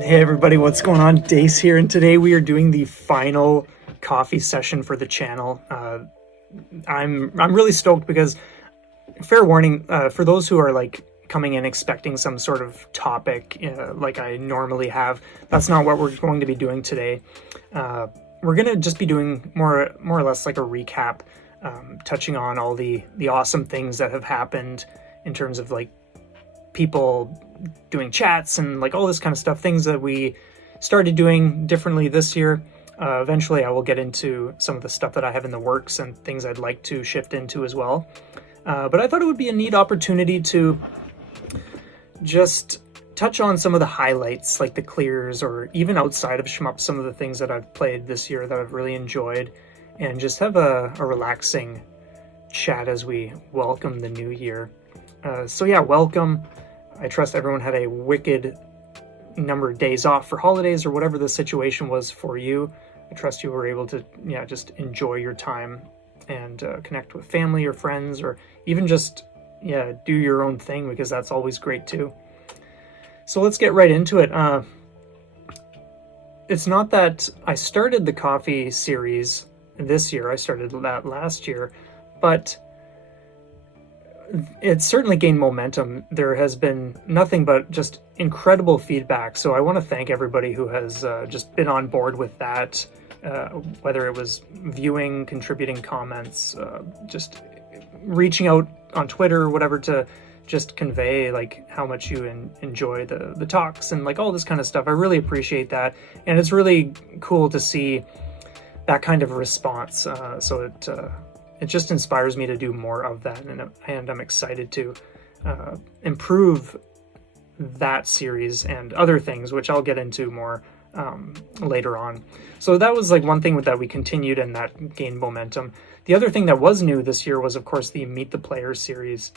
Hey everybody, what's going on? Dace here, and today we are doing the final coffee session for the channel. I'm really stoked because, fair warning, for those who are like coming in expecting some sort of topic like I normally have, that's not what we're going to be doing today. We're gonna just be doing more or less like a recap, touching on all the awesome things that have happened in terms of like people doing chats and like all this kind of stuff, things that we started doing differently this year. Eventually I will get into some of the stuff that I have in the works and things I'd like to shift into as well. But I thought it would be a neat opportunity to just touch on some of the highlights, like the clears, or even outside of Shmups, some of the things that I've played this year that I've really enjoyed, and just have a relaxing chat as we welcome the new year. So yeah, welcome. I trust everyone had a wicked number of days off for holidays or whatever the situation was for you. I trust you were able to, just enjoy your time and connect with family or friends, or even just, do your own thing, because that's always great too. So let's get right into it. It's not that I started the coffee series this year. I started that last year, but it's certainly gained momentum. There has been nothing but just incredible feedback. So I want to thank everybody who has just been on board with that, whether it was viewing, contributing comments, just reaching out on Twitter or whatever to just convey like how much you enjoy the talks and like all this kind of stuff. I really appreciate that. And it's really cool to see that kind of response. So it just inspires me to do more of that, and I'm excited to improve that series and other things, which I'll get into more later on. So that was like one thing that we continued and that gained momentum. The other thing that was new this year was, of course, the Meet the Players series.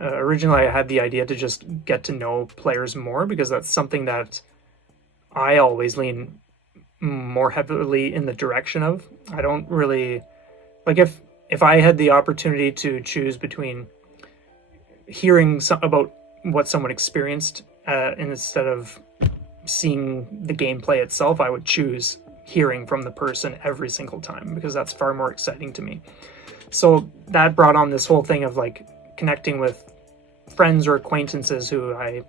Originally, I had the idea to just get to know players more, because that's something that I always lean more heavily in the direction of. I don't really like if I had the opportunity to choose between hearing about what someone experienced instead of seeing the gameplay itself, I would choose hearing from the person every single time, because that's far more exciting to me. So that brought on this whole thing of like connecting with friends or acquaintances who I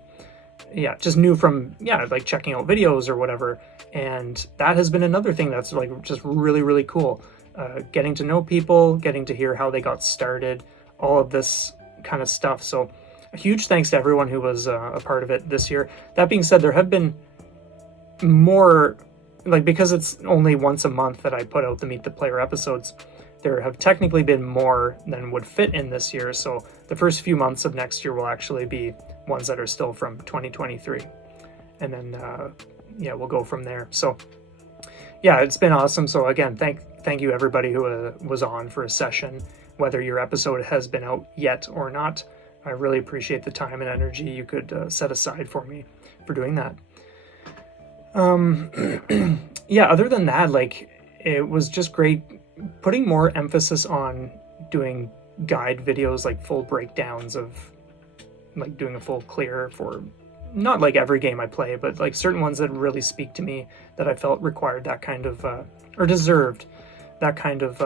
just knew from like checking out videos or whatever. And that has been another thing that's like just really, really cool. Getting to know people, getting to hear how they got started, all of this kind of stuff. So a huge thanks to everyone who was a part of it this year. That being said, there have been more, like, because it's only once a month that I put out the Meet the Player episodes, there have technically been more than would fit in this year. So the first few months of next year will actually be ones that are still from 2023. And then, we'll go from there. So yeah, it's been awesome. So again, thank you everybody who was on for a session, whether your episode has been out yet or not. I really appreciate the time and energy you could set aside for me for doing that. Other than that, like, it was just great putting more emphasis on doing guide videos, like full breakdowns of like doing a full clear for not like every game I play, but like certain ones that really speak to me, that I felt required that kind of or deserved that kind of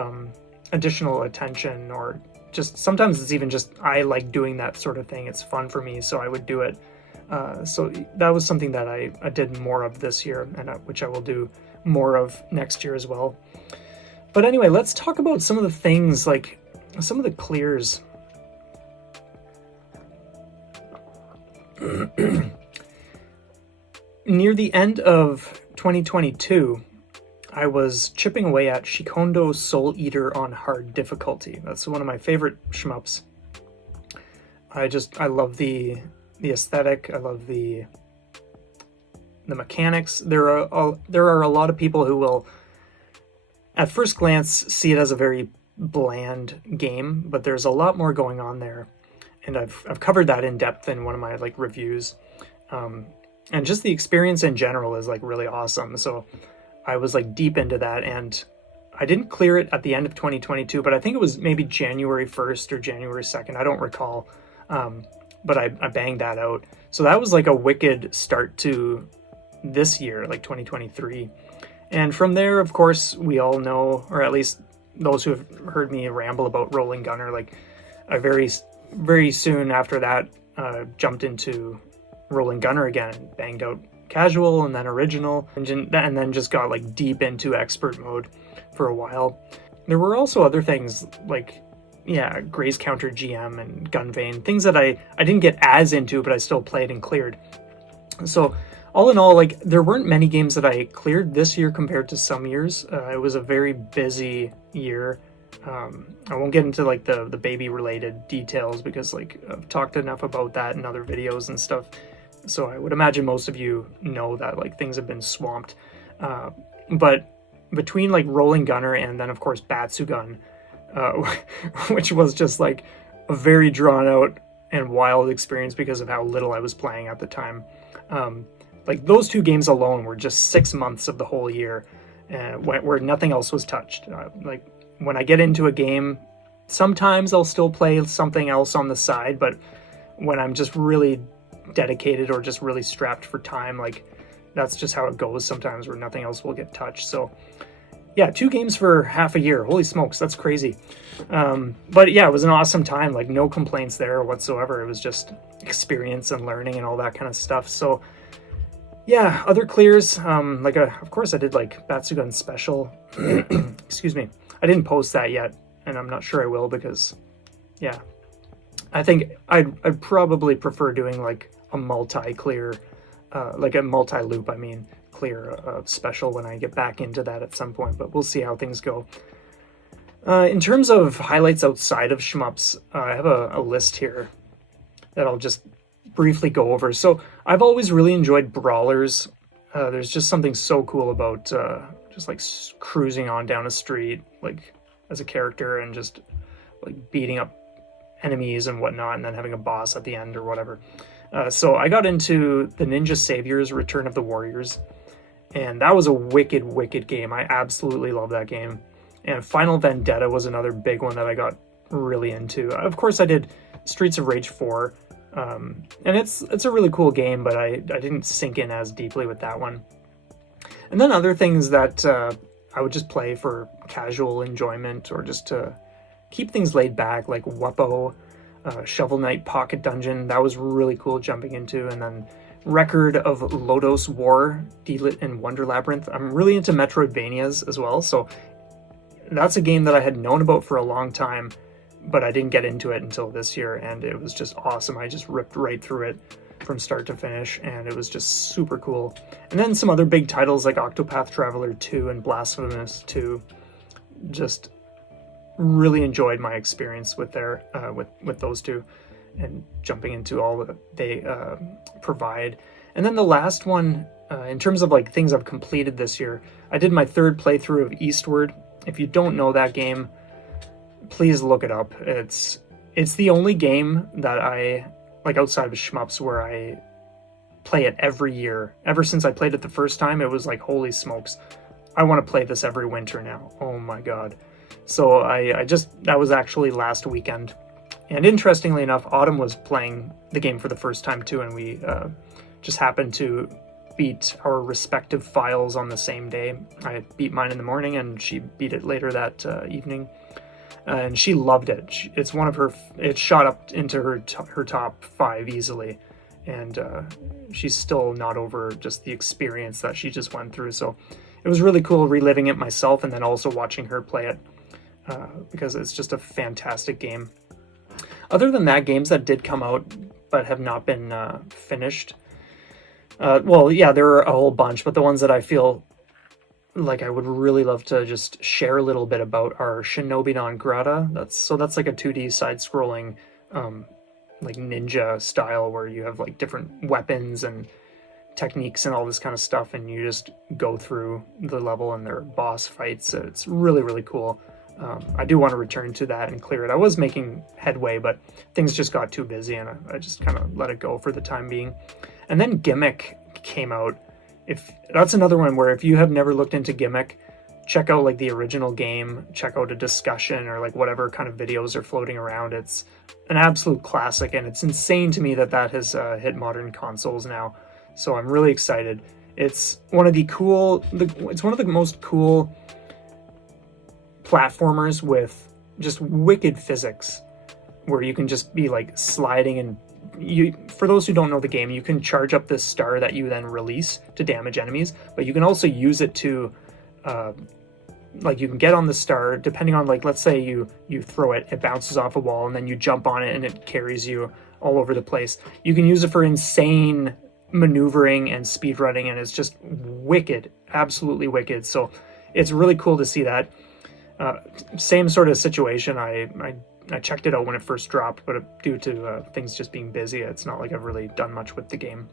additional attention, or just sometimes it's even just I like doing that sort of thing. It's fun for me, so I would do it. So that was something that I did more of this year, and which I will do more of next year as well. But anyway, let's talk about some of the things, like some of the clears. Near the end of 2022, I was chipping away at Shikondo Soul Eater on hard difficulty. That's one of my favorite shmups. I love the aesthetic. I love the mechanics. There are a lot of people who will, at first glance, see it as a very bland game, but there's a lot more going on there, and I've covered that in depth in one of my like reviews. And just the experience in general is like really awesome. So I was like deep into that, and I didn't clear it at the end of 2022, but I think it was maybe January 1st or January 2nd. I don't recall. But I banged that out. So that was like a wicked start to this year, like 2023. And from there, of course, we all know, or at least those who have heard me ramble about Rolling Gunner, like I very soon after that jumped into Rolling Gunner again, banged out casual and then original, and then just got like deep into expert mode for a while. There were also other things like, yeah, Graze Counter GM and Gun Vein, things that I didn't get as into, but I still played and cleared. So all in all, like there weren't many games that I cleared this year compared to some years. It was a very busy year. I won't get into like the baby related details because like I've talked enough about that in other videos and stuff. So I would imagine most of you know that like things have been swamped. But between like Rolling Gunner and then of course Batsugun, which was just like a very drawn out and wild experience because of how little I was playing at the time. Like those two games alone were just 6 months of the whole year, where nothing else was touched. Like when I get into a game, sometimes I'll still play something else on the side, but when I'm just really dedicated or just really strapped for time, like that's just how it goes sometimes, where nothing else will get touched. So yeah, 2 games for half a year. Holy smokes, that's crazy. But yeah, it was an awesome time. Like no complaints there whatsoever. It was just experience and learning and all that kind of stuff. So yeah, other clears, of course I did like Batsugun Special. Excuse me. I didn't post that yet, and I'm not sure I will because, yeah, I think I'd probably prefer doing like a multi-clear, like a multi-loop, clear special when I get back into that at some point, but we'll see how things go. In terms of highlights outside of Shmups, I have a list here that I'll just briefly go over. So I've always really enjoyed brawlers. There's just something so cool about just like cruising on down a street, like as a character, and just like beating up enemies and whatnot, and then having a boss at the end or whatever. So I got into the Ninja Saviors Return of the Warriors, and that was a wicked game. I absolutely love that game. And Final Vendetta was another big one that I got really into. Of course, I did Streets of Rage 4, and it's a really cool game, but I didn't sink in as deeply with that one. And then other things that I would just play for casual enjoyment or just to keep things laid back, like Wuppo, Shovel Knight Pocket Dungeon. That was really cool jumping into. And then Record of Lodos War, Deedlit and Wonder Labyrinth. I'm really into Metroidvanias as well, so that's a game that I had known about for a long time, but I didn't get into it until this year, and it was just awesome. I just ripped right through it from start to finish, and it was just super cool. And then some other big titles like Octopath Traveler 2 and Blasphemous 2. Just really enjoyed my experience with those two, and jumping into all that they provide. And then the last one, in terms of like things I've completed this year, I did my 3rd playthrough of Eastward. If you don't know that game, please look it up. It's the only game that I like outside of Shmups where I play it every year. Ever since I played it the first time, it was like, holy smokes, I want to play this every winter now. Oh my god. So that was actually last weekend. And interestingly enough, Autumn was playing the game for the first time too, and we just happened to beat our respective files on the same day. I beat mine in the morning, and she beat it later that evening. And she loved it. It's one of her. It shot up into her top 5 easily, and she's still not over just the experience that she just went through. So it was really cool reliving it myself, and then also watching her play it because it's just a fantastic game. Other than that, games that did come out but have not been finished. Well, yeah, there are a whole bunch, but the ones that I feel like I would really love to just share a little bit about are Shinobi non Grata. That's like a 2D side-scrolling like ninja style where you have like different weapons and techniques and all this kind of stuff, and you just go through the level and their boss fights. It's really cool. I do want to return to that and clear it. I was making headway, but things just got too busy, and I just kind of let it go for the time being. And then Gimmick came out. If that's another one where if you have never looked into Gimmick, check out like the original game, check out a discussion or like whatever kind of videos are floating around. It's an absolute classic, and it's insane to me that has hit modern consoles now. So I'm really excited. It's one of the most cool platformers with just wicked physics, where you can just be like sliding, and for those who don't know the game, you can charge up this star that you then release to damage enemies, but you can also use it to like, you can get on the star, depending on, like, let's say you throw it, it bounces off a wall, and then you jump on it and it carries you all over the place. You can use it for insane maneuvering and speed running, and it's just wicked, absolutely wicked. So it's really cool to see that. Same sort of situation. I checked it out when it first dropped, but due to things just being busy, it's not like I've really done much with the game.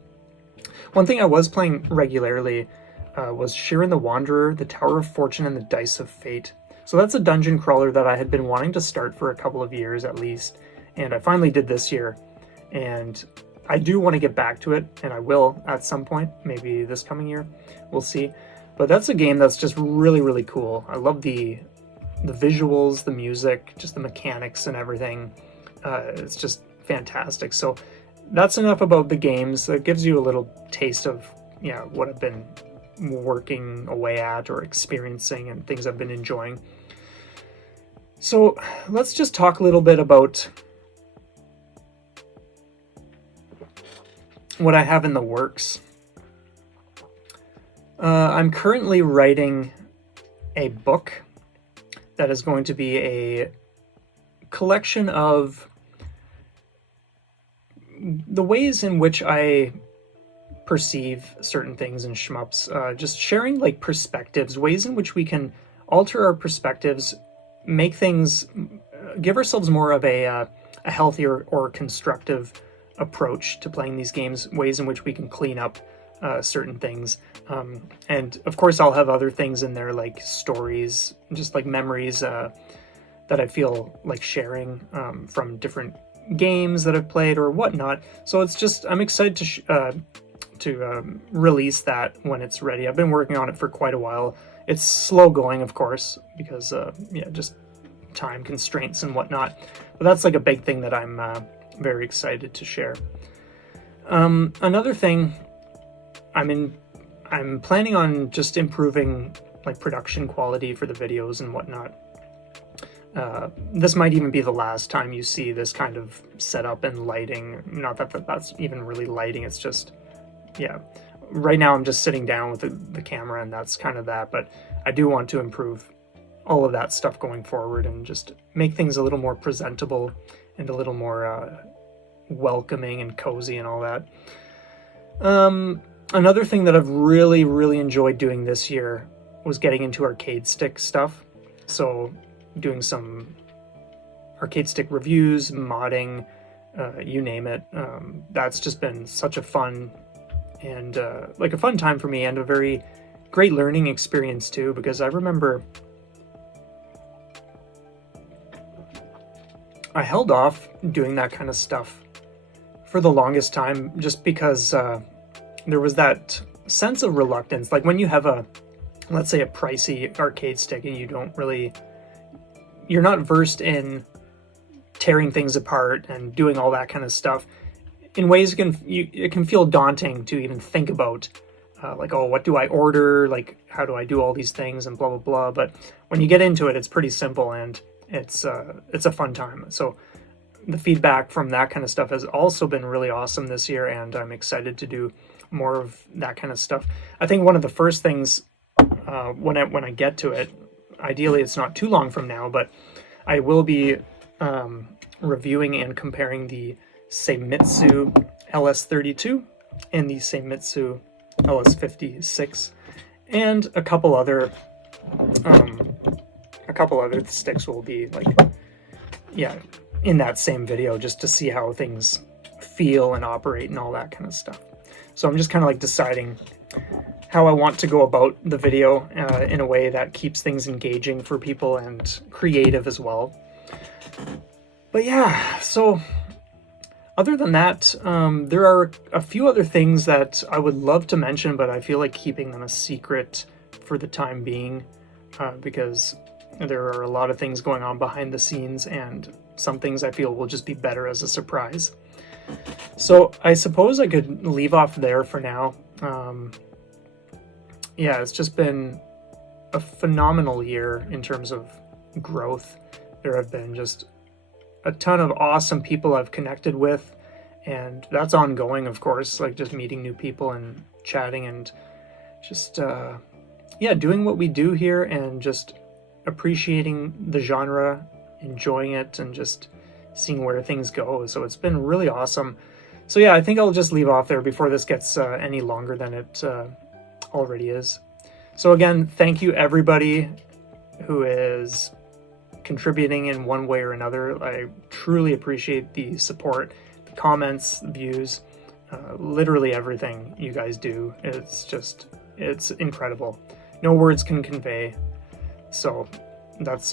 One thing I was playing regularly was Shiren the Wanderer, the Tower of Fortune, and the Dice of Fate. So that's a dungeon crawler that I had been wanting to start for a couple of years at least, and I finally did this year, and I do want to get back to it, and I will at some point, maybe this coming year, we'll see. But that's a game that's just really, really cool. I love the visuals, the music, just the mechanics and everything. It's just fantastic. So that's enough about the games. It gives you a little taste of what I've been working away at or experiencing and things I've been enjoying. So let's just talk a little bit about what I have in the works. I'm currently writing a book that is going to be a collection of the ways in which I perceive certain things in Shmups, just sharing like perspectives, ways in which we can alter our perspectives, make things, give ourselves more of a healthier or constructive approach to playing these games, ways in which we can clean up certain things. And of course I'll have other things in there like stories, just like memories that I feel like sharing from different games that I've played or whatnot. So it's just, I'm excited to release that when it's ready. I've been working on it for quite a while. It's slow going, of course, because just time constraints and whatnot. But that's like a big thing that I'm very excited to share. Another thing, I'm planning on just improving like production quality for the videos and whatnot. This might even be the last time you see this kind of setup and lighting. Not that that's even really lighting, it's just, right now I'm just sitting down with the camera and that's kind of that, but I do want to improve all of that stuff going forward and just make things a little more presentable and a little more welcoming and cozy and all that. Another thing that I've really, really enjoyed doing this year was getting into arcade stick stuff. So doing some arcade stick reviews, modding, you name it. That's just been such a fun and like a fun time for me, and a very great learning experience too, because I remember I held off doing that kind of stuff for the longest time just because there was that sense of reluctance. Like when you have let's say a pricey arcade stick and you're not versed in tearing things apart and doing all that kind of stuff, in ways it can feel daunting to even think about like, oh, what do I order? Like, how do I do all these things and blah, blah, blah. But when you get into it, it's pretty simple and it's a fun time. So the feedback from that kind of stuff has also been really awesome this year, and I'm excited to do more of that kind of stuff. I think one of the first things when I get to it, ideally it's not too long from now, but I will be reviewing and comparing the Seimitsu LS32 and the Seimitsu LS56, and a couple other sticks will be like, in that same video, just to see how things feel and operate and all that kind of stuff. So I'm just kind of like deciding how I want to go about the video in a way that keeps things engaging for people and creative as well. But yeah, so other than that, there are a few other things that I would love to mention, but I feel like keeping them a secret for the time being, because there are a lot of things going on behind the scenes, and some things I feel will just be better as a surprise. So I suppose I could leave off there for now. yeah, it's just been a phenomenal year in terms of growth. There have been just a ton of awesome people I've connected with, and that's ongoing, of course, like just meeting new people and chatting and just yeah, doing what we do here and just appreciating the genre, enjoying it, and just seeing where things go. So it's been really awesome. So yeah, I think I'll just leave off there before this gets any longer than it already is. So again, thank you everybody who is contributing in one way or another. I truly appreciate the support, the comments, the views, literally everything you guys do. It's incredible. No words can convey. So that's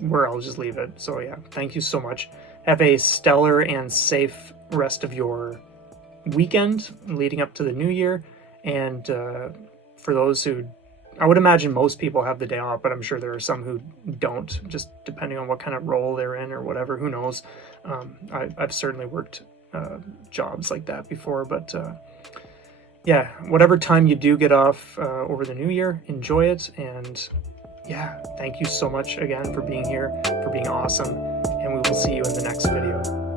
where I'll just leave it. So yeah, thank you so much. Have a stellar and safe rest of your weekend leading up to the new year. And for those who, I would imagine most people have the day off, but I'm sure there are some who don't, just depending on what kind of role they're in or whatever, who knows. I've certainly worked jobs like that before, but yeah, whatever time you do get off over the new year, enjoy it. And yeah, thank you so much again for being here, for being awesome, and we will see you in the next video.